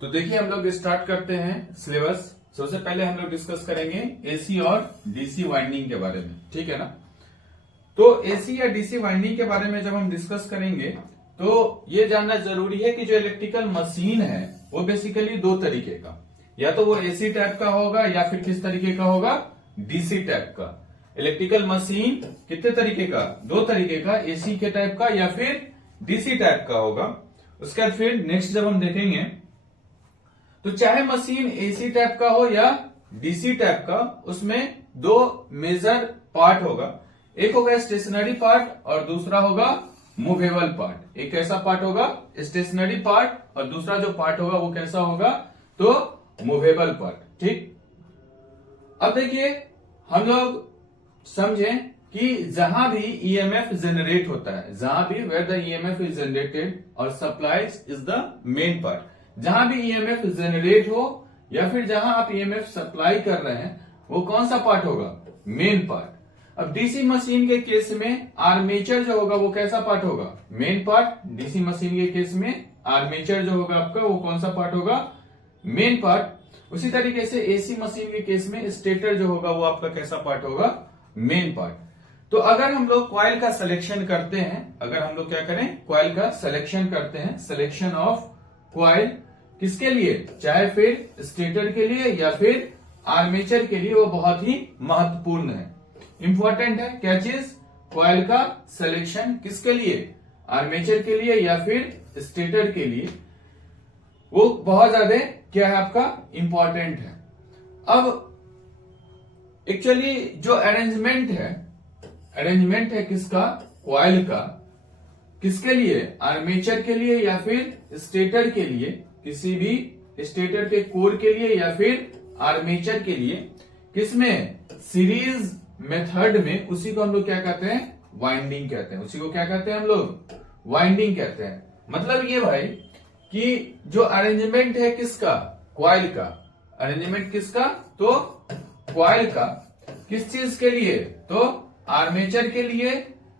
तो देखिए हम लोग स्टार्ट करते हैं सिलेबस। सबसे पहले हम लोग डिस्कस करेंगे एसी और डीसी वाइंडिंग के बारे में, ठीक है ना। तो एसी या डीसी वाइंडिंग के बारे में जब हम डिस्कस करेंगे तो ये जानना जरूरी है कि जो इलेक्ट्रिकल मशीन है वो बेसिकली दो तरीके का, या तो वो एसी टाइप का होगा या फिर किस तरीके का होगा, डीसी टाइप का। इलेक्ट्रिकल मशीन कितने तरीके का, दो तरीके का, एसी के टाइप का या फिर डीसी टाइप का होगा। उसके बाद फिर नेक्स्ट जब हम देखेंगे तो चाहे मशीन एसी टाइप का हो या डीसी टाइप का, उसमें दो मेजर पार्ट होगा। एक होगा स्टेशनरी पार्ट और दूसरा होगा मूवेबल पार्ट। एक ऐसा पार्ट होगा स्टेशनरी पार्ट और दूसरा जो पार्ट होगा वो कैसा होगा, तो मूवेबल पार्ट। ठीक, अब देखिए हम लोग समझें कि जहां भी ईएमएफ जनरेट होता है, जहां भी where the EMF is generated और supplies is the main part. जहां भी ईएमएफ जनरेट हो या फिर जहां आप ईएमएफ सप्लाई कर रहे हैं वो कौन सा पार्ट होगा, मेन पार्ट। अब डीसी मशीन के केस में आर्मेचर जो होगा वो कैसा पार्ट होगा, मेन पार्ट। डीसी मशीन के केस में आर्मेचर जो होगा आपका वो कौन सा पार्ट होगा, मेन पार्ट। उसी तरीके से एसी मशीन के केस में स्टेटर जो होगा वो आपका कैसा पार्ट होगा, मेन पार्ट। तो अगर हम लोग कॉइल का सिलेक्शन करते हैं, अगर हम लोग क्या करें, कॉइल का सिलेक्शन करते हैं, सिलेक्शन ऑफ कॉइल किसके लिए, चाहे फिर स्टेटर के लिए या फिर आर्मेचर के लिए, वो बहुत ही महत्वपूर्ण है, इंपॉर्टेंट है। क्या चीज, कॉइल का सिलेक्शन किसके लिए, आर्मेचर के लिए या फिर स्टेटर के लिए, वो बहुत ज्यादा क्या है आपका, इंपॉर्टेंट है। अब एक्चुअली जो अरेंजमेंट है किसका, कॉइल का, किसके लिए, आर्मेचर के लिए या फिर स्टेटर के लिए, किसी भी स्टेटर के कोर के लिए या फिर आर्मेचर के लिए, किसमें, सीरीज मेथड में, उसी को हम लोग क्या कहते हैं, वाइंडिंग कहते हैं। उसी को क्या कहते हैं हम लोग, वाइंडिंग कहते हैं। मतलब ये भाई कि जो अरेंजमेंट है किसका, कॉइल का, अरेंजमेंट किसका, तो कॉइल का, किस चीज के लिए, तो आर्मेचर के लिए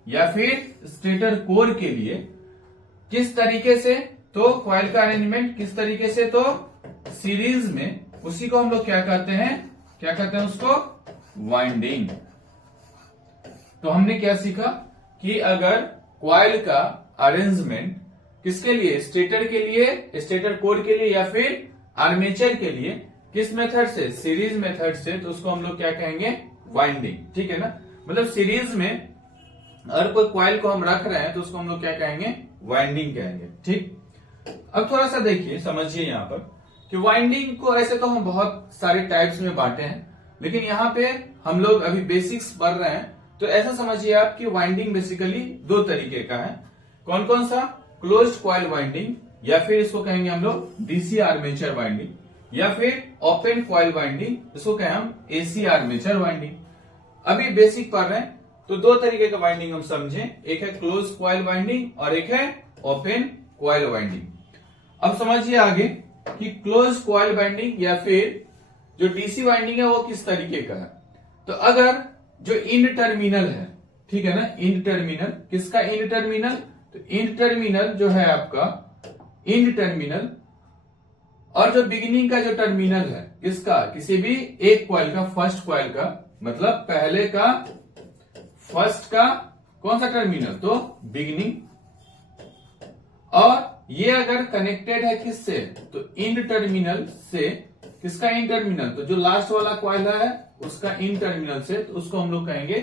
या फिर स्टेटर कोर के लिए, किस तरीके से, तो कॉइल का अरेंजमेंट किस तरीके से, तो सीरीज में, उसी को हम लोग क्या कहते हैं उसको, वाइंडिंग। तो हमने क्या सीखा कि अगर कॉइल का अरेंजमेंट किसके लिए, स्टेटर के लिए, स्टेटर कोर के लिए या फिर आर्मेचर के लिए, किस मेथड से, सीरीज मेथड से, तो उसको हम लोग क्या कहेंगे, वाइंडिंग। ठीक है ना, मतलब सीरीज में अगर कोई कॉइल को हम रख रहे हैं तो उसको हम लोग क्या कहेंगे, वाइंडिंग कहेंगे। ठीक, अब थोड़ा सा देखिए, समझिए यहाँ पर कि वाइंडिंग को ऐसे तो हम बहुत सारे टाइप्स में बांटे हैं, लेकिन यहाँ पे हम लोग अभी बेसिक्स पढ़ रहे हैं, तो ऐसा समझिए आप कि वाइंडिंग बेसिकली दो तरीके का है। कौन कौन सा, क्लोज्ड कॉइल वाइंडिंग, या फिर इसको कहेंगे हम लोग डीसी आर्मेचर वाइंडिंग, या फिर ओपन कॉइल वाइंडिंग, इसको कहें हम एसी आर्मेचर वाइंडिंग। अभी बेसिक पढ़ रहे हैं तो दो तरीके का वाइंडिंग हम समझें, एक है क्लोज कॉइल वाइंडिंग और एक है ओपन कॉइल वाइंडिंग। अब समझिए आगे कि क्लोज कॉइल वाइंडिंग या फिर जो डीसी वाइंडिंग है वो किस तरीके का है। तो अगर जो इंड टर्मिनल है, ठीक है ना, इंड टर्मिनल, किसका इंड टर्मिनल, तो इंड टर्मिनल जो है आपका, इंड टर्मिनल, और जो बिगिनिंग का जो टर्मिनल है किसका, किसी भी एक कॉइल का, फर्स्ट कॉइल का, मतलब पहले का, फर्स्ट का कौन सा टर्मिनल, तो बिगिनिंग। और ये अगर कनेक्टेड है किससे, तो इंड टर्मिनल से, किसका इंड टर्मिनल, तो जो लास्ट वाला कॉइल है उसका इंड टर्मिनल से, तो उसको हम लोग कहेंगे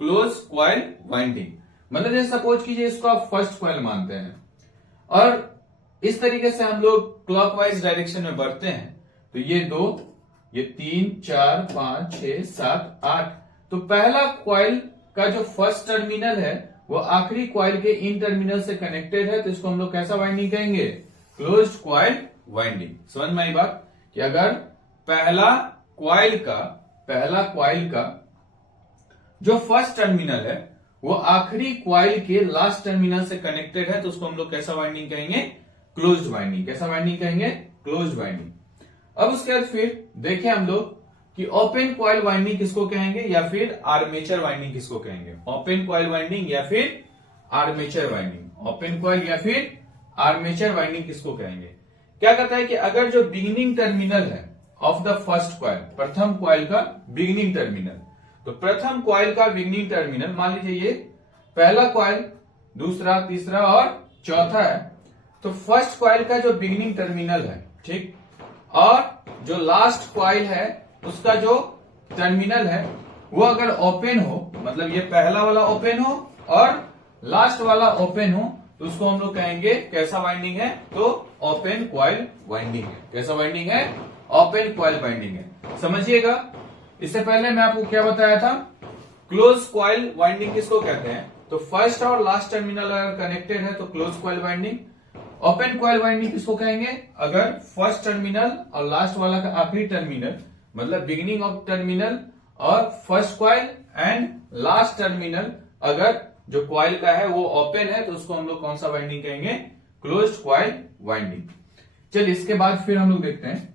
क्लोज कॉइल वाइंडिंग। मतलब जैसे सपोज कीजिए इसको आप फर्स्ट कॉइल मानते हैं और इस तरीके से हम लोग क्लॉकवाइज डायरेक्शन में बढ़ते हैं, तो ये 2, ये 3, 4, 5, 6, 7, 8, तो पहला कॉइल का जो फर्स्ट टर्मिनल है वो आखिरी कॉइल के इन टर्मिनल से कनेक्टेड है, तो इसको हम लोग कैसा वाइंडिंग कहेंगे, क्लोज्ड कॉइल वाइंडिंग। समझ में आई बात, कि अगर पहला कॉइल का जो फर्स्ट टर्मिनल है वो आखिरी कॉइल के लास्ट टर्मिनल से कनेक्टेड है, तो उसको हम लोग कैसा वाइंडिंग कहेंगे, क्लोज्ड वाइंडिंग। कैसा वाइंडिंग कहेंगे, क्लोज्ड वाइंडिंग। अब उसके बाद फिर देखें हम लोग कि ओपन कॉइल वाइंडिंग किसको कहेंगे या फिर आर्मेचर वाइंडिंग किसको कहेंगे, ओपन कॉइल वाइंडिंग या फिर आर्मेचर वाइंडिंग, ओपन कॉइल या फिर आर्मेचर वाइंडिंग किसको कहेंगे। क्या कहता है कि अगर जो बिगिनिंग टर्मिनल है ऑफ द फर्स्ट कॉइल, प्रथम कॉइल का बिगिनिंग टर्मिनल, तो प्रथम कॉइल का बिगिनिंग टर्मिनल मान लीजिए ये पहला कॉइल, दूसरा, तीसरा और चौथा है, तो फर्स्ट कॉइल का जो बिगिनिंग टर्मिनल है, ठीक, और जो लास्ट कॉइल है उसका जो टर्मिनल है वो अगर ओपन हो, मतलब ये पहला वाला ओपन हो और लास्ट वाला ओपन हो, तो उसको हम लोग कहेंगे कैसा वाइंडिंग है, तो ओपन कॉइल वाइंडिंग है। कैसा वाइंडिंग है, ओपन कॉइल वाइंडिंग है। समझिएगा, इससे पहले मैं आपको क्या बताया था, क्लोज कॉइल वाइंडिंग किसको कहते हैं, तो फर्स्ट और लास्ट टर्मिनल अगर कनेक्टेड है तो close coil winding. Open coil winding किसको कहेंगे, अगर फर्स्ट टर्मिनल और लास्ट वाला का आखिरी टर्मिनल, मतलब बिगिनिंग ऑफ टर्मिनल और first coil and last terminal अगर जो कॉइल का है वो ओपन है, तो उसको हम लोग कौन सा वाइंडिंग कहेंगे, क्लोज्ड कॉइल वाइंडिंग। चलिए इसके बाद फिर हम लोग देखते हैं,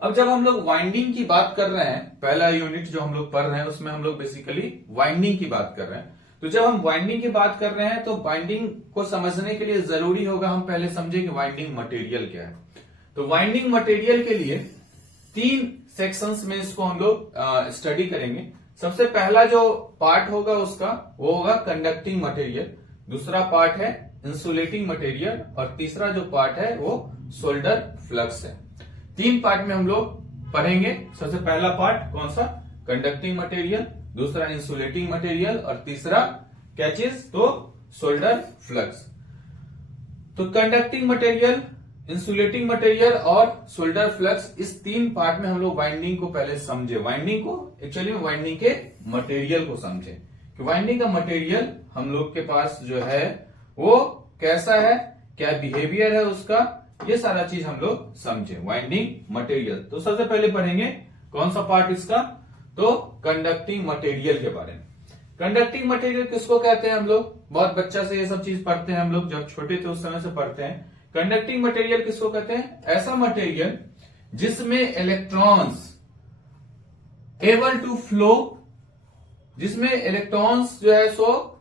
अब जब हम लोग वाइंडिंग की बात कर रहे हैं, पहला यूनिट जो हम लोग पढ़ रहे हैं उसमें हम लोग बेसिकली वाइंडिंग की बात कर रहे हैं। तो जब हम वाइंडिंग की बात कर रहे हैं तो वाइंडिंग को समझने के लिए जरूरी होगा हम पहले समझे कि वाइंडिंग मटेरियल क्या है। तो वाइंडिंग मटेरियल के लिए 3 सेक्शंस में इसको हम लोग स्टडी करेंगे। सबसे पहला जो पार्ट होगा उसका वो होगा कंडक्टिंग मटेरियल, दूसरा पार्ट है इंसुलेटिंग मटेरियल और तीसरा जो पार्ट है वो सोल्डर फ्लक्स है। 3 पार्ट में हम लोग पढ़ेंगे। सबसे पहला पार्ट कौन सा, कंडक्टिंग मटेरियल, दूसरा इंसुलेटिंग मटेरियल और तीसरा क्या चीज, तो सोल्डर फ्लक्स। तो कंडक्टिंग मटेरियल, इंसुलेटिंग मटेरियल और सोल्डर फ्लक्स, इस 3 पार्ट में हम लोग वाइंडिंग को पहले समझे। वाइंडिंग को एक्चुअली वाइंडिंग के मटेरियल को समझे कि वाइंडिंग का मटेरियल हम लोग के पास जो है वो कैसा है, क्या बिहेवियर है उसका, ये सारा चीज हम लोग समझे। वाइंडिंग मटेरियल तो सबसे पहले पढ़ेंगे कौन सा पार्ट इसका, तो कंडक्टिंग मटेरियल के बारे में। कंडक्टिंग मटेरियल किसको कहते हैं, हम लोग बहुत बच्चा से ये सब चीज पढ़ते हैं, हम लोग जब छोटे थे उस समय से पढ़ते हैं। कंडक्टिंग मटेरियल किसको कहते हैं, ऐसा मटेरियल जिसमें इलेक्ट्रॉन्स एबल टू फ्लो, जिसमें इलेक्ट्रॉन्स जो है सो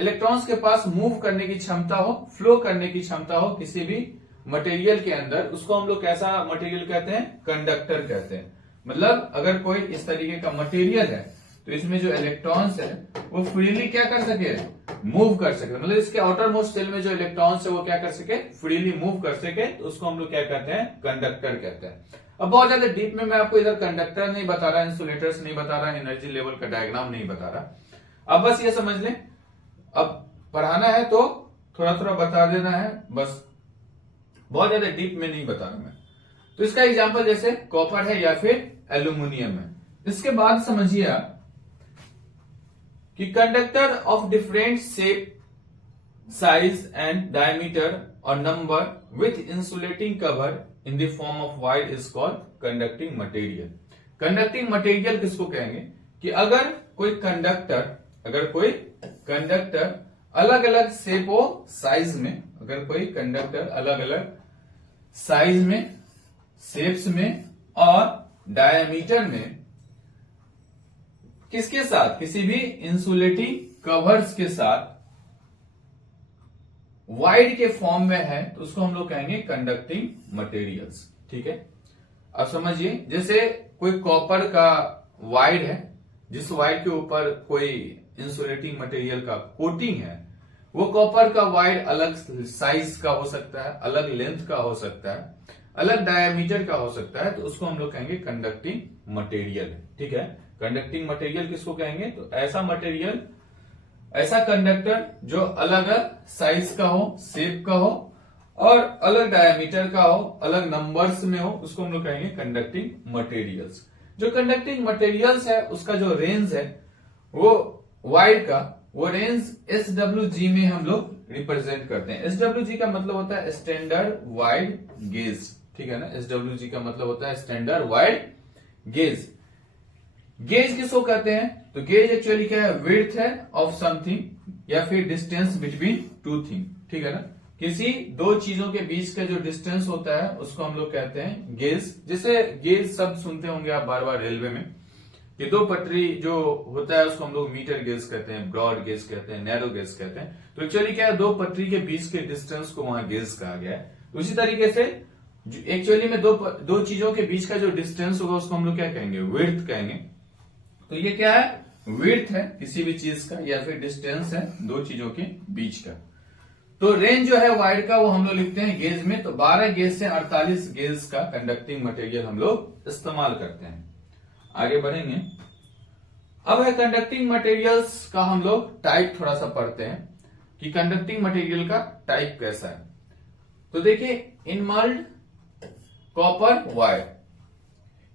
इलेक्ट्रॉन्स के पास मूव करने की क्षमता हो, फ्लो करने की क्षमता हो किसी भी मटेरियल के अंदर, उसको हम लोग कैसा मटेरियल कहते हैं, कंडक्टर कहते हैं। मतलब अगर कोई इस तरीके का मटेरियल है तो इसमें जो इलेक्ट्रॉन्स है वो फ्रीली क्या कर सके, मूव कर सके, मतलब इसके आउटर मोस्ट सेल में जो इलेक्ट्रॉन्स है वो क्या कर सके, फ्रीली मूव कर सके, तो उसको हम लोग क्या कहते हैं, कंडक्टर कहते हैं। अब बहुत ज्यादा डीप में मैं आपको इधर कंडक्टर नहीं बता रहा, इंसुलेटर्स नहीं बता रहा, एनर्जी लेवल का डायग्राम नहीं बता रहा। अब बस ये समझ लें, अब पढ़ाना है तो थोड़ा थोड़ा बता देना है, बस बहुत ज्यादा डीप में नहीं बता रहा मैं। तो इसका एग्जांपल जैसे कॉपर है या फिर एल्यूमिनियम है। इसके बाद समझिए आप कि conductor of different shape, size and diameter और number with insulating cover in the form of wire is called conducting material. Conducting material किसको कहेंगे कि अगर कोई कंडक्टर अलग अलग शेप और साइज में, अगर कोई कंडक्टर अलग अलग साइज में, शेप्स में और डायमीटर में किसके साथ, किसी भी इंसुलेटिंग कवर्स के साथ वायर के फॉर्म में है, तो उसको हम लोग कहेंगे कंडक्टिंग मटेरियल्स। ठीक है, अब समझिए जैसे कोई कॉपर का वायर है, जिस वायर के ऊपर कोई इंसुलेटिंग मटेरियल का कोटिंग है, वो कॉपर का वायर अलग साइज का हो सकता है, अलग लेंथ का हो सकता है, अलग डायमीटर का हो सकता है, तो उसको हम लोग कहेंगे कंडक्टिंग मटेरियल। ठीक है, कंडक्टिंग मटेरियल किसको कहेंगे, तो ऐसा मटेरियल, ऐसा कंडक्टर जो अलग अलग साइज का हो, शेप का हो और अलग डायमीटर का हो, अलग नंबर्स में हो, उसको हम लोग कहेंगे कंडक्टिंग मटेरियल्स। जो कंडक्टिंग मटेरियल्स है उसका जो रेंज है वो वायर का, वो रेंज SWG में हम लोग रिप्रेजेंट करते हैं। SWG का मतलब होता है स्टैंडर्ड वाइड गेज। ठीक है ना, SWG का मतलब होता है स्टैंडर्ड वाइड गेज। गेज किसको कहते हैं, तो गेज एक्चुअली क्या है, विड्थ है ऑफ समथिंग या फिर डिस्टेंस बिटवीन टू थिंग। ठीक है ना, किसी दो चीजों के बीच का जो डिस्टेंस होता है उसको हम लोग कहते हैं गेज। जैसे गेज शब्द सुनते होंगे आप बार बार रेलवे में, कि दो पटरी जो होता है उसको हम लोग मीटर गेज कहते हैं, ब्रॉड गेज कहते हैं, नैरो गेज कहते हैं। तो एक्चुअली क्या है, दो पटरी के बीच के डिस्टेंस को वहां गेज कहा गया है। तो इसी तरीके से एक्चुअली में दो चीजों के बीच का जो डिस्टेंस होगा उसको हम लोग क्या कहेंगे, विड्थ कहेंगे। तो ये क्या है, विड्थ है किसी भी चीज का, या फिर डिस्टेंस है दो चीजों के बीच का। तो रेंज जो है वायर का वो हम लोग लिखते हैं गेज में। तो 12 गेज से 48 गेज का कंडक्टिंग मटेरियल हम लोग इस्तेमाल करते हैं। आगे बढ़ेंगे। अब है कंडक्टिंग मटेरियल्स का हम लोग टाइप थोड़ा सा पढ़ते हैं कि कंडक्टिंग मटेरियल का टाइप कैसा है। तो देखिए, इनमल्ड कॉपर वायर।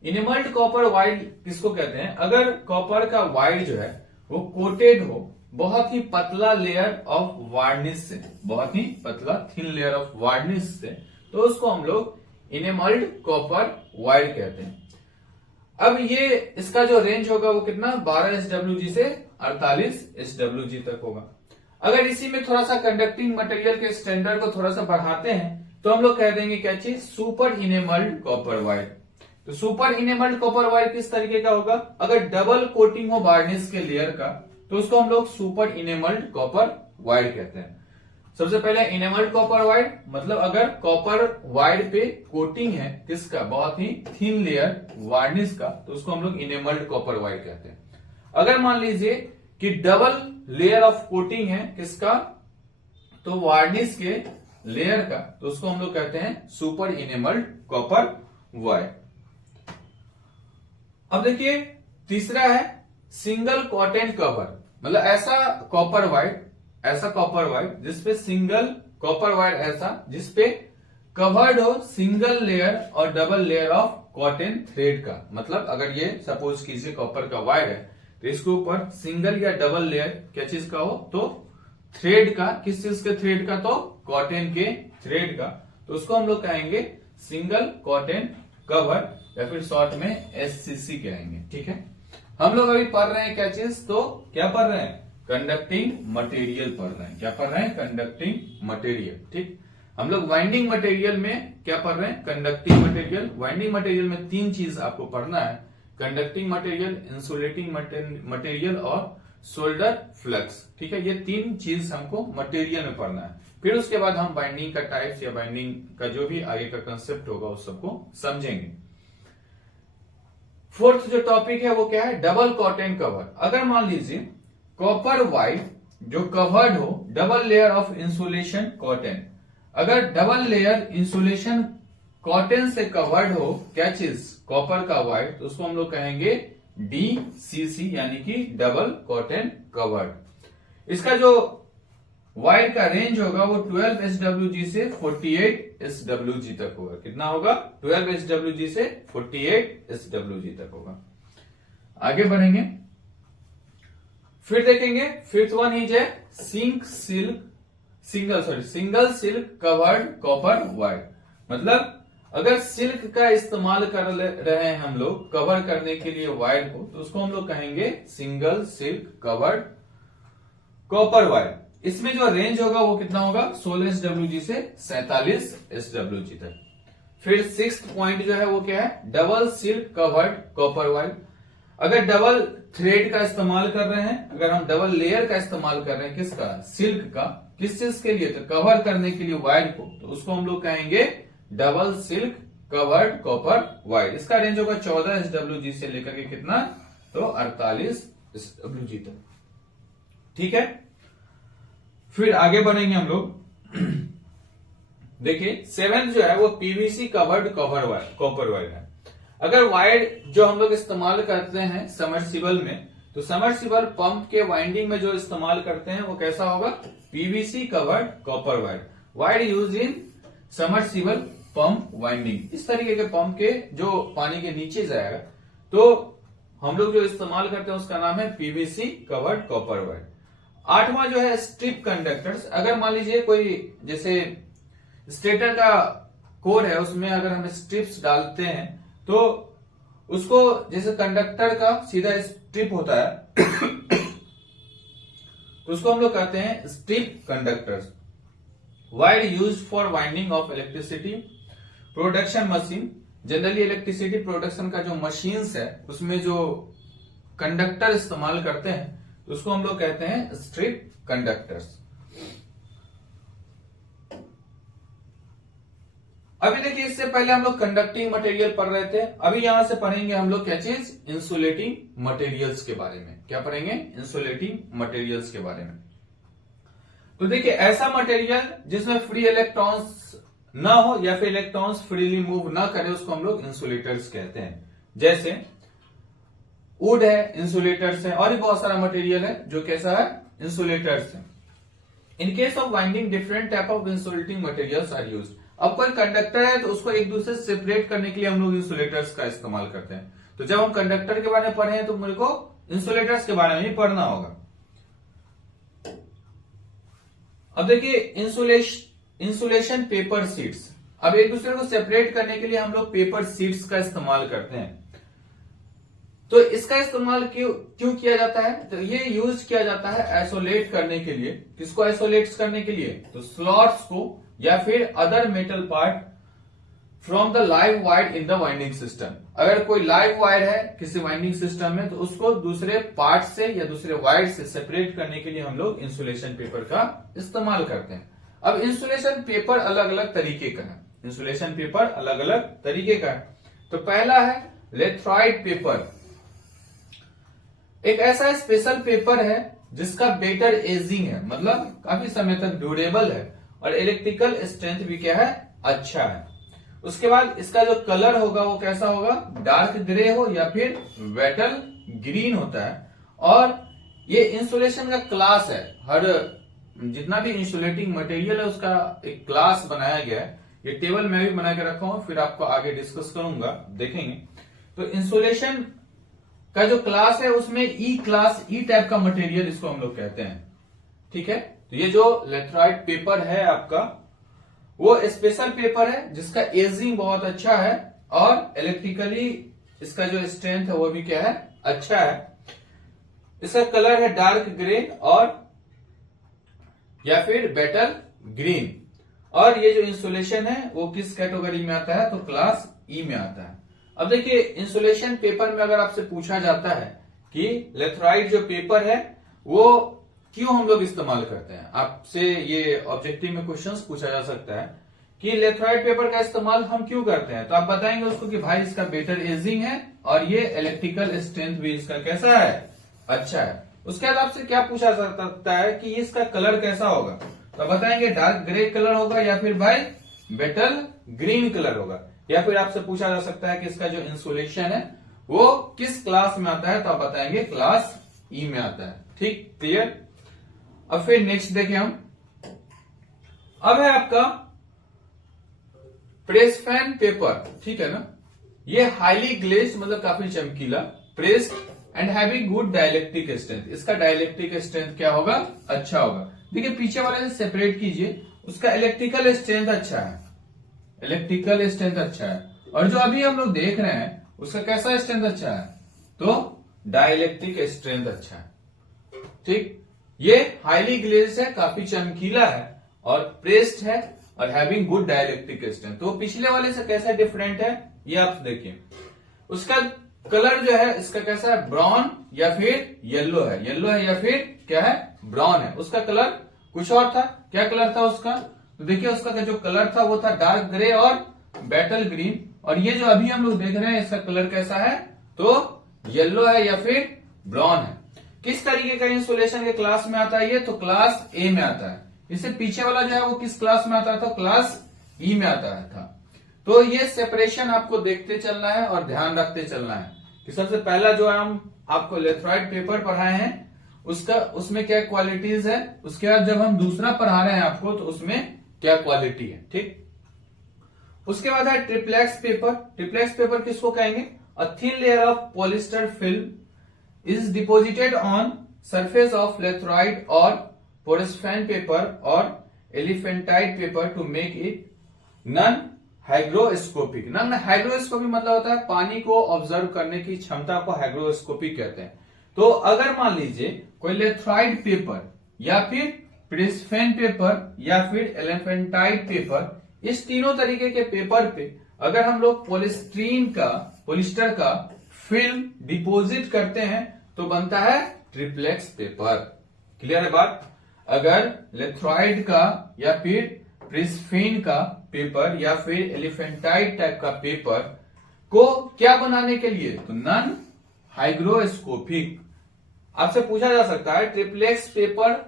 इनमल्ड कॉपर वायर किसको कहते हैं, अगर कॉपर का वायर जो है वो कोटेड हो बहुत ही पतला लेयर ऑफ वार्निश से, बहुत ही पतला थिन लेयर ऑफ वार्निश से, तो उसको हम लोग इनेमल्ड कॉपर वायर कहते हैं। अब ये इसका जो रेंज होगा वो कितना, 12 SWG से 48 SWG तक होगा। अगर इसी में थोड़ा सा कंडक्टिंग मटेरियल के स्टैंडर्ड को थोड़ा सा बढ़ाते हैं तो हम लोग कह देंगे क्या चीज, सुपर इनेमल्ड कॉपर वायर। तो सुपर इनेमल्ड कॉपर वायर किस तरीके का होगा, अगर डबल कोटिंग हो वार्निश के लेयर का तो उसको हम लोग सुपर इनेमल्ड कॉपर वायर कहते हैं। सबसे पहले इनेमल्ड कॉपर वायर मतलब अगर कॉपर वायर पे कोटिंग है किसका, बहुत ही थिन लेयर वार्निश का, तो उसको हम लोग इनेमल्ड कॉपर वायर कहते हैं। अगर मान लीजिए कि डबल लेयर ऑफ कोटिंग है किसका, तो वार्निश के लेयर का, तो उसको हम लोग कहते हैं सुपर इनेमल्ड कॉपर वायर। अब देखिए तीसरा है सिंगल कॉटन कवर, मतलब ऐसा कॉपर वायर जिसपे सिंगल कॉपर वायर ऐसा जिसपे कवर्ड हो सिंगल लेयर और double layer of cotton thread का। मतलब अगर ये सपोज कीजिए कॉपर का वायर है तो इसके ऊपर सिंगल या डबल लेयर क्या चीज का हो, तो थ्रेड का, किस चीज के थ्रेड का, तो कॉटन के थ्रेड का, तो उसको हम लोग कहेंगे सिंगल कॉटन कवर या फिर शॉर्ट में SCC कहेंगे। ठीक है, हम लोग अभी पढ़ रहे हैं क्या चीज, तो क्या पढ़ रहे हैं, कंडक्टिंग मटेरियल पढ़ रहे हैं। क्या पढ़ रहे हैं, कंडक्टिंग मटेरियल। ठीक, हम लोग वाइंडिंग मटेरियल में क्या पढ़ रहे हैं, कंडक्टिंग मटेरियल। वाइंडिंग मटेरियल में 3 चीज आपको पढ़ना है, कंडक्टिंग मटेरियल, इंसुलेटिंग मटेरियल और सोल्डर फ्लक्स। ठीक है, ये 3 चीज हमको मटेरियल में पढ़ना है। फिर उसके बाद हम बाइंडिंग का टाइप्स या बाइंडिंग का जो भी आगे का कंसेप्ट होगा उस सबको समझेंगे। फोर्थ जो टॉपिक है वो क्या है, डबल कॉटन कवर। अगर मान लीजिए कॉपर वायर जो कवर्ड हो double layer of insulation cotton, अगर डबल लेयर इंसुलेशन कॉटन से कवर्ड हो क्या चीज, कॉपर का वायर, तो उसको हम लोग कहेंगे DCC यानी कि डबल कॉटन कवर्ड। इसका जो वायर का रेंज होगा वो 12 SWG से 48 SWG तक होगा। कितना होगा, 12 SWG से 48 SWG तक होगा। आगे बढ़ेंगे, फिर देखेंगे फिफ्थ वन इज है single silk covered copper wire. मतलब अगर सिल्क का इस्तेमाल कर रहे हैं हम लोग कवर करने के लिए वायर को, तो उसको हम लोग कहेंगे single silk covered copper wire. इसमें जो रेंज होगा वो कितना होगा, 16 SWG से 47 SWG तक। फिर 6th पॉइंट जो है वो क्या है, double silk covered copper wire. अगर डबल थ्रेड का इस्तेमाल कर रहे हैं, अगर हम डबल लेयर का इस्तेमाल कर रहे हैं किसका, सिल्क का, किस चीज के लिए, तो कवर करने के लिए वायर को, तो उसको हम लोग कहेंगे double silk covered copper wire. इसका रेंज होगा 14 SWG से लेकर के कितना, तो 48 SWG तक। ठीक है, फिर आगे बढ़ेंगे हम लोग। देखिए 7th जो है वो PVC कवर्ड कॉपर वायर है। अगर वायर जो हम लोग इस्तेमाल करते हैं समर्सिबल में, तो समर्सिबल पंप के वाइंडिंग में जो इस्तेमाल करते हैं वो कैसा होगा, PVC covered copper wire. Wire use in submersible pump winding, इस तरीके के पंप के जो पानी के नीचे जाएगा, तो हम लोग जो इस्तेमाल करते हैं उसका नाम है PVC कवर्ड कॉपर वायर। 8वां जो है स्ट्रिप कंडक्टर्स। अगर मान लीजिए कोई जैसे स्टेटर का कोर है उसमें अगर हम स्ट्रिप्स डालते हैं तो उसको जैसे कंडक्टर का सीधा स्ट्रिप होता है तो उसको हम लोग कहते हैं strip conductors. Wire used for winding of electricity production machine. Generally electricity production का जो मशीन्स है उसमें जो कंडक्टर इस्तेमाल करते हैं तो उसको हम लोग कहते हैं स्ट्रिप कंडक्टर्स। अभी देखिए, इससे पहले हम लोग कंडक्टिंग मटेरियल पढ़ रहे थे। अभी यहां से पढ़ेंगे हम लोग क्या चीज, इंसुलेटिंग मटेरियल्स के बारे में। क्या पढ़ेंगे, इंसुलेटिंग मटेरियल्स के बारे में। तो देखिए, ऐसा मटेरियल जिसमें फ्री इलेक्ट्रॉन्स ना हो या फिर इलेक्ट्रॉन्स फ्रीली मूव ना करे, उसको हम लोग इंसुलेटर्स कहते हैं। जैसे वुड है, इंसुलेटर्स है, और भी बहुत सारा मटेरियल है जो कैसा है, इंसुलेटर्स है। In case of winding different type of insulating materials are used. अब कोई कंडक्टर है तो उसको एक दूसरे से सेपरेट करने के लिए हम लोग इंसुलेटर्स का इस्तेमाल करते हैं। तो जब हम कंडक्टर के बारे में पढ़े हैं तो मेरे को इंसुलेटर्स के बारे में ही पढ़ना होगा। अब देखिए, इंसुलेशन पेपर शीट्स। अब एक दूसरे को सेपरेट करने के लिए हम लोग पेपर शीट्स का इस्तेमाल करते हैं। तो इसका इस्तेमाल क्यों किया जाता है, तो ये यूज किया जाता है आइसोलेट करने के लिए। किसको आइसोलेट करने के लिए, तो स्लॉट्स को या फिर other metal part from the live wire in the winding system. अगर कोई लाइव वायर है किसी वाइंडिंग सिस्टम में, तो उसको दूसरे पार्ट से या दूसरे वायर से सेपरेट करने के लिए हम लोग इंसुलेशन पेपर का इस्तेमाल करते हैं। अब इंसुलेशन पेपर अलग अलग तरीके का है। इंसुलेशन पेपर अलग अलग तरीके का है। तो पहला है लेथराइड पेपर। एक ऐसा स्पेशल पेपर है जिसका बेटर एजिंग है, मतलब काफी समय तक ड्यूरेबल है, और इलेक्ट्रिकल स्ट्रेंथ भी क्या है, अच्छा है। उसके बाद इसका जो कलर होगा वो कैसा होगा, डार्क ग्रे हो या फिर वेटल ग्रीन होता है। और ये इंसुलेशन का क्लास है। हर जितना भी इंसुलेटिंग मटेरियल है उसका एक क्लास बनाया गया है। ये टेबल मैं भी बना के रखा हूं, फिर आपको आगे डिस्कस करूंगा, देखेंगे। तो इंसुलेशन का जो क्लास है उसमें ई क्लास, ई टाइप का मटेरियल इसको हम लोग कहते हैं। ठीक है, तो ये जो लेथराइड पेपर है आपका, वो स्पेशल पेपर है जिसका एजिंग बहुत अच्छा है, और इलेक्ट्रिकली इसका जो स्ट्रेंथ है वो भी क्या है, अच्छा है। इसका कलर है डार्क ग्रे और या फिर बेटर ग्रीन। और ये जो इंसुलेशन है वो किस कैटेगरी में आता है, तो क्लास ई में आता है। अब देखिए, इंसुलेशन पेपर में अगर आपसे पूछा जाता है कि लेथराइड जो पेपर है वो क्यों हम लोग इस्तेमाल करते हैं, आपसे ये ऑब्जेक्टिव में क्वेश्चंस पूछा जा सकता है कि लेथराइड पेपर का इस्तेमाल हम क्यों करते हैं, तो आप बताएंगे उसको कि भाई इसका बेटर एजिंग है और ये इलेक्ट्रिकल स्ट्रेंथ भी इसका कैसा है, अच्छा है। उसके बाद आपसे क्या पूछा जा सकता है कि इसका कलर कैसा होगा, तो बताएंगे डार्क ग्रे कलर होगा या फिर भाई बेटर ग्रीन कलर होगा। या फिर आपसे पूछा जा सकता है कि इसका जो इंसुलेशन है वो किस क्लास में आता है, तो आप बताएंगे क्लास ई में आता है। ठीक, क्लियर। अब फिर नेक्स्ट देखें हम। अब है आपका प्रेस फैन पेपर, ठीक है ना। ये हाईली ग्लेज्ड, मतलब काफी चमकीला, pressed and having good dielectric strength. इसका डाइलेक्ट्रिक स्ट्रेंथ क्या होगा, अच्छा होगा। देखिए, पीछे वाले से सेपरेट कीजिए, उसका इलेक्ट्रिकल स्ट्रेंथ अच्छा है, इलेक्ट्रिकल स्ट्रेंथ अच्छा है। और जो अभी हम लोग देख रहे हैं उसका कैसा स्ट्रेंथ अच्छा है, तो डाइलेक्ट्रिक स्ट्रेंथ अच्छा है। ठीक, ये हाईली ग्लेज्ड है, काफी चमकीला है और प्रेस्ड है और हैविंग गुड डाइलेक्ट्रिक स्ट्रेंथ। तो पिछले वाले से कैसा डिफरेंट है ये आप देखिए। उसका कलर जो है इसका कैसा है, ब्राउन या फिर येलो है, येलो है या फिर क्या है, ब्राउन है। उसका कलर कुछ और था, क्या कलर था उसका, तो देखिए उसका जो कलर था वो था डार्क ग्रे और बेटल ग्रीन। और ये जो अभी हम लोग देख रहे हैं इसका कलर कैसा है, तो येलो है या फिर ब्राउन है। किस तरीके का इंसुलेशन के क्लास में आता है ये, तो क्लास ए में आता है। इससे पीछे वाला जो है वो किस क्लास में आता है, तो क्लास ई में आता था। तो ये सेपरेशन आपको देखते चलना है और ध्यान रखते चलना है कि सबसे पहला जो हम आपको लेथराइड पेपर पढ़ाए हैं उसमें क्या क्वालिटीज है, उसके बाद जब हम दूसरा पढ़ा रहे हैं आपको तो उसमें क्या क्वालिटी है। ठीक, उसके बाद है ट्रिप्लेक्स पेपर। ट्रिप्लेक्स पेपर किसको कहेंगे, a thin layer of polyester film is deposited on surface of leatheroid और पोरेस्फेन पेपर और elephantide paper to make it non hygroscopic. Non hygroscopic मतलब होता है पानी को ऑब्जर्व करने की क्षमता को हाइग्रोस्कोपिक कहते हैं। तो अगर मान लीजिए कोई लेथराइड पेपर या फिर पोरेस्फेन पेपर या फिर एलिफेंटाइड पेपर, इस तीनों तरीके के पेपर पे अगर हम लोग पॉलिस्टर का फिल्म डिपोजिट करते हैं तो बनता है ट्रिप्लेक्स पेपर। क्लियर है बात। अगर लेथराइड का या फिर पोरेस्फेन का पेपर या फिर एलिफेंटाइट टाइप का पेपर को क्या बनाने के लिए, तो नॉन हाइग्रोस्कोपिक। आपसे पूछा जा सकता है ट्रिप्लेक्स पेपर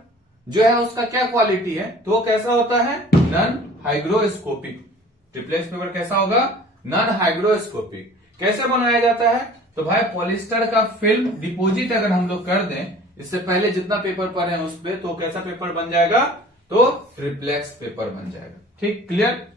जो है उसका क्या क्वालिटी है, तो वो कैसा होता है, नॉन हाइग्रोस्कोपिक। ट्रिप्लेक्स पेपर कैसा होगा, नॉन हाइग्रोस्कोपिक। कैसे बनाया जाता है, तो भाई पॉलिस्टर का फिल्म डिपोजिट अगर हम लोग कर दें, इससे पहले जितना पेपर पढ़े हैं उस पे, तो कैसा पेपर बन जाएगा, तो ट्रिप्लेक्स पेपर बन जाएगा। ठीक, क्लियर।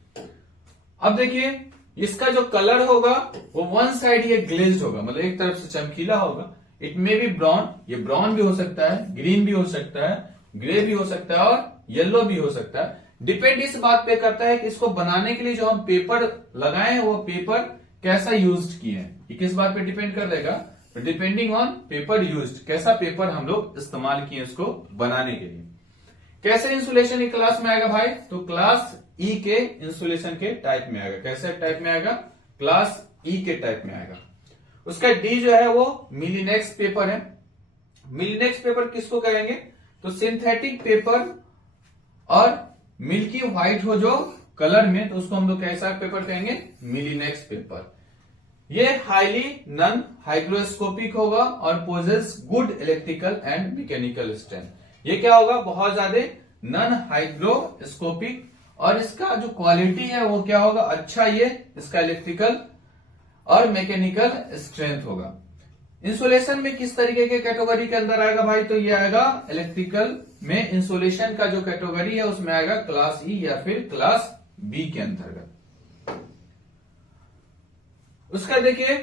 अब देखिए इसका जो कलर होगा वो वन साइड ये ग्लेज्ड होगा, मतलब एक तरफ से चमकीला होगा। इट मे बी ब्राउन, ये ब्राउन भी हो सकता है, ग्रीन भी हो सकता है, ग्रे भी हो सकता है और येलो भी हो सकता है। डिपेंड इस बात पे करता है कि इसको बनाने के लिए जो हम पेपर लगाए हैं वो पेपर कैसा यूज किए हैं, ये किस बात पे डिपेंड कर देगा, तो डिपेंडिंग ऑन पेपर यूज्ड, कैसा पेपर हम लोग इस्तेमाल किए इसको बनाने के लिए। कैसे इंसुलेशन की क्लास में आएगा भाई, तो क्लास ई के इंसुलेशन के टाइप में आएगा। कैसे टाइप में आएगा, क्लास ई के टाइप में आएगा। उसका डी जो है वो मिलीनेक्स पेपर है। मिलीनेक्स पेपर किसको कहेंगे, तो सिंथेटिक पेपर और मिल्की व्हाइट हो जो कलर में, तो उसको हम लोग कैसा पेपर कहेंगे, मिलीनेक्स पेपर। ये हाईली नॉन हाइग्रोस्कोपिक होगा और possess good electrical and mechanical strength. ये क्या होगा, बहुत ज्यादा नॉन हाइग्रोस्कोपिक, और इसका जो क्वालिटी है वो क्या होगा, अच्छा, ये इसका इलेक्ट्रिकल और मैकेनिकल स्ट्रेंथ होगा। इंसुलेशन में किस तरीके के कैटेगरी के अंदर आएगा भाई, तो ये आएगा इलेक्ट्रिकल में इंसुलेशन का जो कैटेगरी है उसमें आएगा क्लास ई या फिर क्लास बी के अंतर्गत। उसका देखिए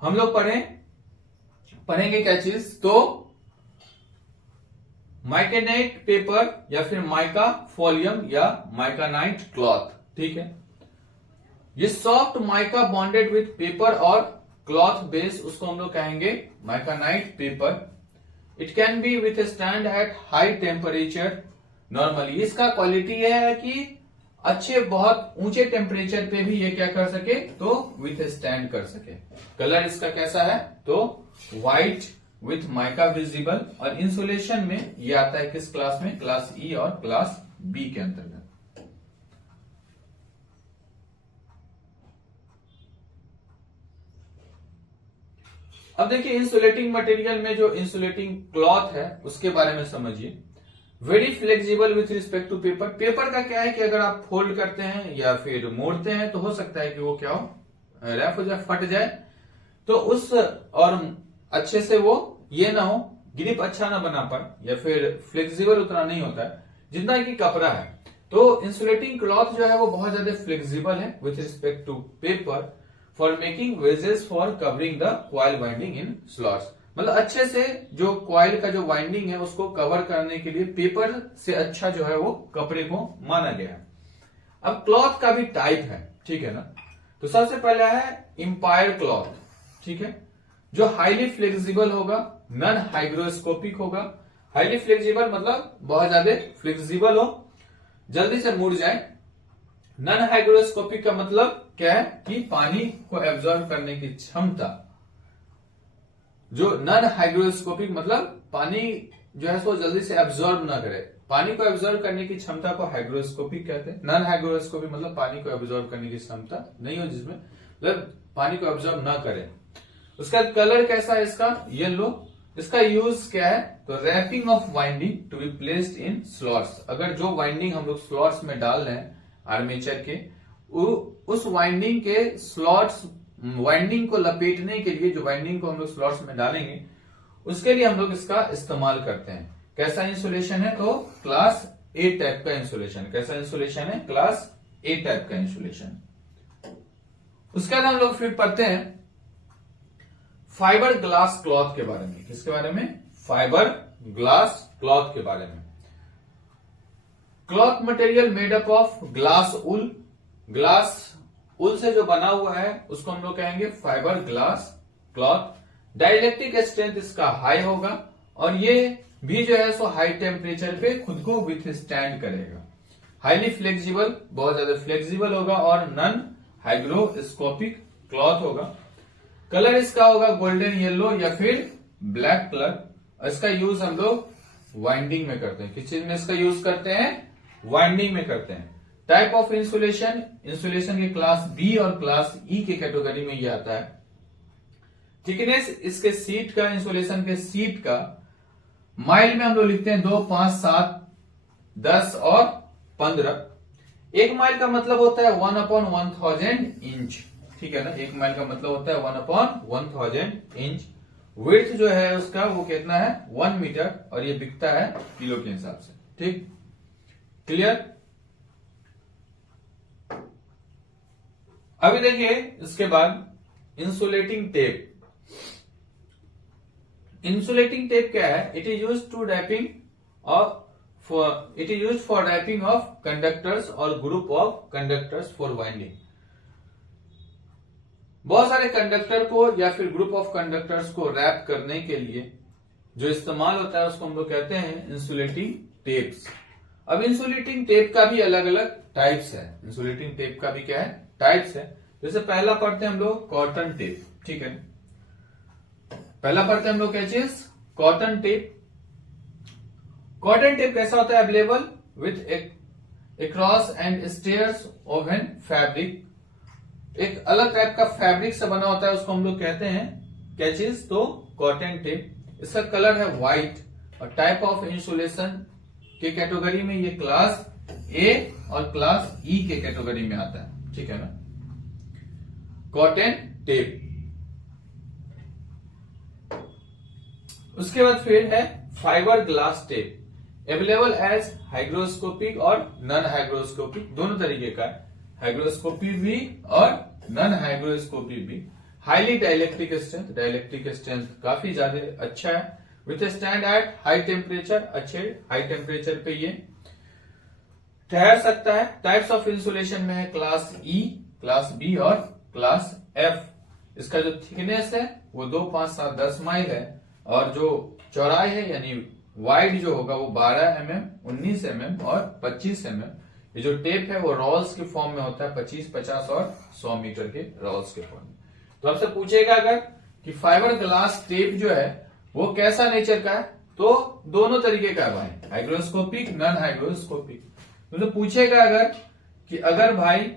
हम लोग पढ़ेंगे क्या चीज, तो माइकेनाइट पेपर या फिर माइका फोलियम या माइकानाइट क्लॉथ। ठीक है, ये soft mica bonded with paper और क्लॉथ बेस, उसको हम लोग कहेंगे micanite paper. It can be with stand at high temperature normally. इसका क्वालिटी यह है कि अच्छे बहुत ऊंचे टेम्परेचर पे भी ये क्या कर सके, तो विथ स्टैंड कर सके। कलर इसका कैसा है, तो व्हाइट विथ माइका विजिबल, और इंसुलेशन में ये आता है किस क्लास में, क्लास ई और क्लास बी के अंतर्गत। अब देखिए इंसुलेटिंग मटेरियल में जो इंसुलेटिंग क्लॉथ है उसके बारे में समझिए। Very flexible with respect to paper. Paper का क्या है कि अगर आप फोल्ड करते हैं या फिर मोड़ते हैं तो हो सकता है कि वो क्या हो, रैप हो जाए, फट जाए, तो उस और अच्छे से वो ये ना हो, ग्रिप अच्छा ना बना पाए, या फिर फ्लेक्सिबल उतना नहीं होता है जितना कि कपड़ा है। तो इंसुलेटिंग क्लॉथ जो है वो बहुत ज्यादा फ्लेक्सिबल है with respect to paper for making wedges for covering the coil winding in slots. मतलब अच्छे से जो कॉइल का जो वाइंडिंग है उसको कवर करने के लिए पेपर से अच्छा जो है वो कपड़े को माना गया है। अब क्लॉथ का भी टाइप है, ठीक है ना, तो सबसे पहला है इंपायर क्लॉथ। ठीक है, जो हाईली फ्लेक्सिबल होगा, नॉन हाइग्रोस्कोपिक होगा। हाईली फ्लेक्सिबल मतलब बहुत ज्यादा फ्लेक्सिबल हो, जल्दी से मुड़ जाए। नॉन हाइग्रोस्कोपिक का मतलब क्या है कि पानी को एब्जॉर्ब करने की क्षमता। जो नॉन हाइग्रोस्कोपिक मतलब पानी जो है सो जल्दी से एब्जॉर्ब ना करे, पानी को एब्जॉर्ब करने की क्षमता को हाइग्रोस्कोपिक कहते हैं। नॉन हाइग्रोस्कोपिक मतलब पानी को एब्जॉर्ब करने की क्षमता नहीं हो, जिसमें मतलब पानी को एब्जॉर्ब ना करे। उसका कलर कैसा है, इसका येलो। इसका यूज क्या है, तो wrapping of winding to be placed in slots. अगर जो वाइंडिंग हम लोग स्लॉट्स में डाल रहे हैं आर्मेचर के, उस वाइंडिंग के स्लॉट्स, वाइंडिंग को लपेटने के लिए जो वाइंडिंग को हम लोग स्लॉट्स में डालेंगे उसके लिए हम लोग इसका इस्तेमाल करते हैं। कैसा इंसुलेशन है, तो क्लास ए टाइप का इंसुलेशन। कैसा इंसुलेशन है, क्लास ए टाइप का इंसुलेशन। उसके बाद हम लोग फिर पढ़ते हैं फाइबर ग्लास क्लॉथ के बारे में। किसके बारे में, फाइबर ग्लास क्लॉथ के बारे में। Cloth material made up of glass wool. Glass wool से जो बना हुआ है उसको हम लोग कहेंगे fibre glass cloth. Dielectric strength इसका हाई होगा और ये भी जो है सो हाई टेम्परेचर पे खुद को विथ स्टैंड करेगा। हाईली फ्लेक्सिबल, बहुत ज्यादा फ्लेक्सिबल होगा और नॉन हाइग्रोस्कोपिक क्लॉथ होगा। कलर इसका होगा गोल्डन येलो या फिर ब्लैक कलर। इसका यूज हम लोग वाइंडिंग में करते हैं। किस चीज में इसका यूज करते हैं, वाइंडिंग में करते हैं। टाइप ऑफ इंसुलेशन, इंसुलेशन के क्लास बी और क्लास ई के कैटेगरी में ये आता है। थिकनेस इसके सीट का, इंसुलेशन के सीट का माइल में हम लोग लिखते हैं 2, 5, 7, 10 और 15। 1 माइल का मतलब होता है 1/1000 इंच, ठीक है ना। 1 माइल का मतलब होता है 1/1000 इंच। विड्थ जो है उसका वो कितना है 1 मीटर, और ये बिकता है किलो के हिसाब से, ठीक, क्लियर। अभी देखिए इसके बाद इंसुलेटिंग टेप। इंसुलेटिंग टेप क्या है? It is used to wrapping of it is used for wrapping of conductors और group of conductors for winding. बहुत सारे कंडक्टर को या फिर ग्रुप ऑफ कंडक्टर्स को रैप करने के लिए जो इस्तेमाल होता है उसको हम लोग कहते हैं इंसुलेटिंग टेप्स। अब इंसुलेटिंग टेप का भी अलग अलग टाइप्स है। इंसुलेटिंग टेप का भी क्या है? टाइप्स है। जैसे पहला पढ़ते हैं हम लोग कॉटन टेप, ठीक है। पहला पढ़ते हैं हम लोग क्या चीज? Cotton tape. कॉटन टेप कैसा होता है? Available with cross and stairs of an fabric. एक अलग टाइप का फैब्रिक से बना होता है, उसको हम लोग कहते हैं क्या चीज? तो कॉटन टेप। इसका कलर है व्हाइट, और टाइप ऑफ इंसुलेशन के कैटेगरी में ये क्लास ए और क्लास ई के कैटेगरी में आता है, ठीक है ना। Cotton tape. उसके बाद फिर है fibre glass tape. Available as hygroscopic और नॉन हाइग्रोस्कोपिक, दोनों तरीके का है। हाइग्रोस्कोपिक भी और नॉन हाइग्रोस्कोपिक भी। Highly dielectric strength, dielectric strength काफी ज्यादा अच्छा है। With stand at high temperature, अच्छे हाई टेम्परेचर पे ये ठहर सकता है। टाइप्स ऑफ इंसुलेशन में है क्लास ई, क्लास बी और क्लास एफ। इसका जो थिकनेस है वो 2, 5, 7, 10 माइल है, और जो चौड़ाई है यानी वाइड जो होगा वो 12 mm, 19 mm और 25 mm। ये जो टेप है वो रोल्स के फॉर्म में होता है, 25, 50 और 100 मीटर के रोल्स के फॉर्म में। तो आपसे पूछेगा अगर कि फाइबर ग्लास टेप जो है वो कैसा नेचर का है, तो दोनों तरीके का है भाई, हाइग्रोस्कोपिक, नॉन हाइग्रोस्कोपिक। तो पूछेगा अगर कि अगर भाई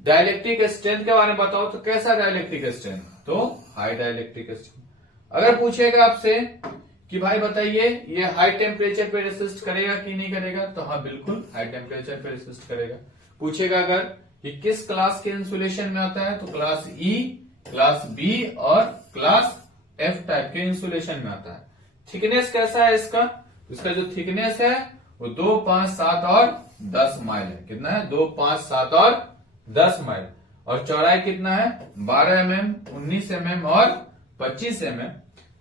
डाइलेक्ट्रिक स्ट्रेंथ के बारे में बताओ तो कैसा डाइलेक्ट्रिक स्ट्रेंथ, तो हाई डाइलेक्ट्रिक स्ट्रेंथ। अगर पूछेगा आपसे कि भाई बताइए ये हाई टेम्परेचर पे रेसिस्ट करेगा कि नहीं करेगा, तो हाँ बिल्कुल हाई टेम्परेचर पे रेसिस्ट करेगा। पूछेगा अगर कि किस क्लास के इंसुलेशन में आता है, तो क्लास ई, क्लास बी और क्लास एफ टाइप के इंसुलेशन में आता है। थिकनेस कैसा है इसका? इसका जो थिकनेस है वो 2, 5, 7 और 10 माइल है। कितना है? 2, 5, 7 और 10 माइल। और चौड़ाई कितना है? 12 mm, 19 mm और 25 mm।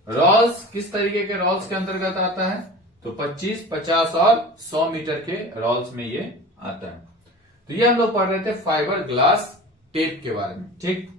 रोल्स किस तरीके के रोल्स के अंतर्गत आता है? तो 25, 50 और 100 मीटर के रोल्स में ये आता है। तो ये हम लोग पढ़ रहे थे फाइबर ग्लास टेप के बारे में, ठीक।